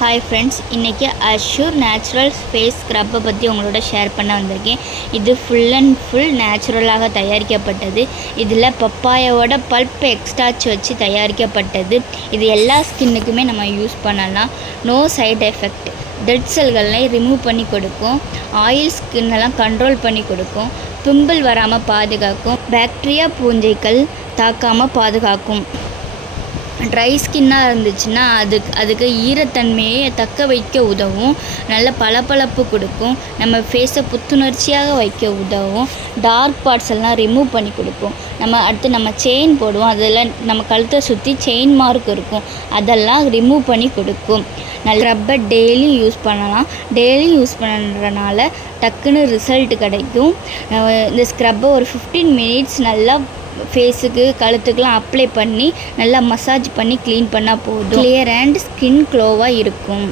Hi friends, இன்றைக்கி assure natural face ஸ்க்ரப்பை பற்றி உங்களோட ஷேர் பண்ண வந்திருக்கேன். இது ஃபுல் அண்ட் ஃபுல் நேச்சுரலாக தயாரிக்கப்பட்டது. இதில் பப்பாயோட பல்ப் எக்ஸ்ட்ராச் வச்சு தயாரிக்கப்பட்டது. இது எல்லா ஸ்கின்னுக்குமே நம்ம யூஸ் பண்ணலாம். No side effect. டெட் செல்கள்லாம் ரிமூவ் பண்ணி கொடுக்கும். ஆயில் ஸ்கின்னெல்லாம் கண்ட்ரோல் பண்ணி கொடுக்கும். பிம்பிள் வராமல் பாதுகாக்கும். பாக்டீரியா பூஞ்சைகள் தாக்காமல் பாதுகாக்கும். ட்ரை ஸ்கின்னாக இருந்துச்சுன்னா அதுக்கு ஈரத்தன்மையை தக்க வைக்க உதவும். நல்ல பளபளப்பு கொடுக்கும். நம்ம ஃபேஸை புத்துணர்ச்சியாக வைக்க உதவும். டார்க் பார்ட்ஸ் எல்லாம் ரிமூவ் பண்ணி கொடுக்கும். நம்ம செயின் போடுவோம், அதில் நம்ம கழுத்தை சுற்றி செயின் மார்க் இருக்கும், அதெல்லாம் ரிமூவ் பண்ணி கொடுக்கும். நல்ல ரப்பர் டெய்லி யூஸ் பண்ணலாம். டெய்லி யூஸ் பண்ணுறனால டக்குன்னு ரிசல்ட் கிடைக்கும். இந்த ஸ்க்ரப்பை ஒரு 15 மினிட்ஸ் நல்லா ஃபேஸுக்கு கழுத்துக்கெலாம் அப்ளை பண்ணி நல்லா மசாஜ் பண்ணி க்ளீன் பண்ணால் போதும். கிளியர் அண்ட் ஸ்கின் க்ளோவாக இருக்கும்.